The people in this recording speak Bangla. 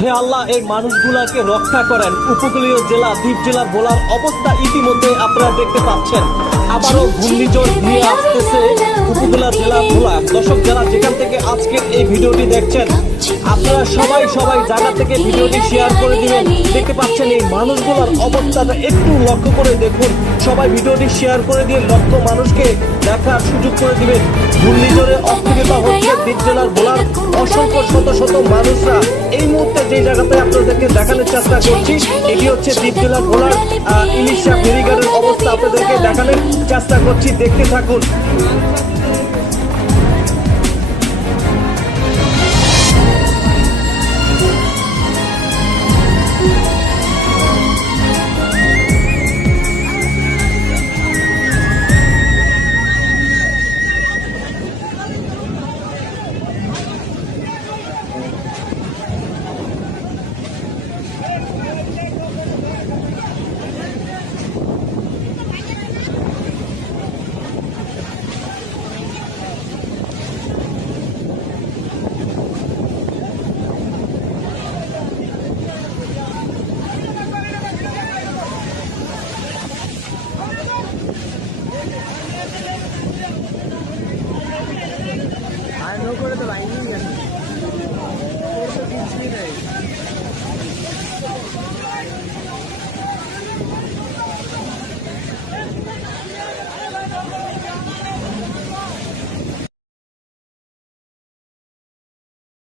হে আল্লাহ, এই মানুষগুলাকে রক্ষা করেন। উপকূলীয় জেলা দ্বীপ জেলা ভোলার অবস্থা ইতিমধ্যে আপনারা দেখতে পাচ্ছেন। আবারও ঘূর্ণিঝড় নিয়ে আসতেছে উপকূলীয় জেলা ভোলা। দর্শক, যারা যেখান থেকে আজকের এই ভিডিওটি দেখছেন, আপনারা সবাই জায়গা থেকে ভিডিওটি শেয়ার করে দিবেন। দেখতে পাচ্ছেন এই মানুষগুলোর অবস্থাটা একটু লক্ষ্য করে দেখুন। সবাই ভিডিওটি শেয়ার করে দিয়ে লক্ষ মানুষকে দেখার সুযোগ করে দিবেন। ঘূর্ণিঝড়ে অস্থিরতা হচ্ছে দ্বীপ জেলার ভোলার অসংখ্য শত মানুষরা এই মুহূর্তে যে জায়গাতে আপনাদেরকে দেখানোর চেষ্টা করছি, এটি হচ্ছে দ্বীপ জেলার ভোলার ইলিশা ফেরিঘাটের অবস্থা আপনাদেরকে দেখানোর চেষ্টা করছি। দেখতে থাকুন। আর নো করে তো লাইন